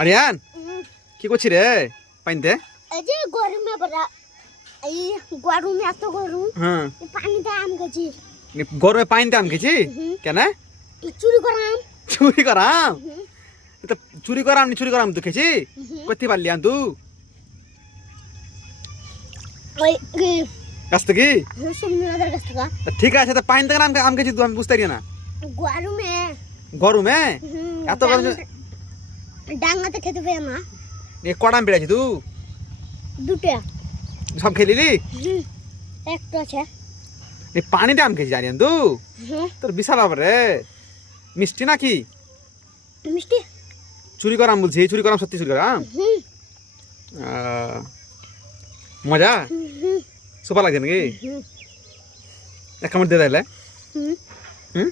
আরিয়ান কি করছিস রে পানিতে? এই যে গরমে পড়া এই গরমে এত গরম হ্যাঁ পানিতে আম খাচ্ছি। গরমে পানিতে আম খেয়েছি কেন? চুরি করাম। চুরি করাম? তো চুরি করাম নি চুরি করাম তো খেয়েছি করতে পারলি আন তুই ওই গাছ থেকে? সুমনাদের কাছ থেকে। ঠিক আছে তো পানি থেকে আম খেয়েছি তুই আমি বুঝতে পারি না। গরমে গরমে এত গরম ডাঙ্গাতে খেতে পারে না। কটা আম পেড়েছি তুই? দুটো। সব খেলিলি? একটা আছে। পানিতে আম খেয়েছি জানিয়ান তুই? তোর বিশাল ব্যাপার রে। মিষ্টি নাকি? মিষ্টি। চুরি করাম বলছি, চুরি করাম সত্যি চুরি করাম? মজা সুপার লাগছে নাকি? এক কামড় দিয়ে তাহলে। হুম।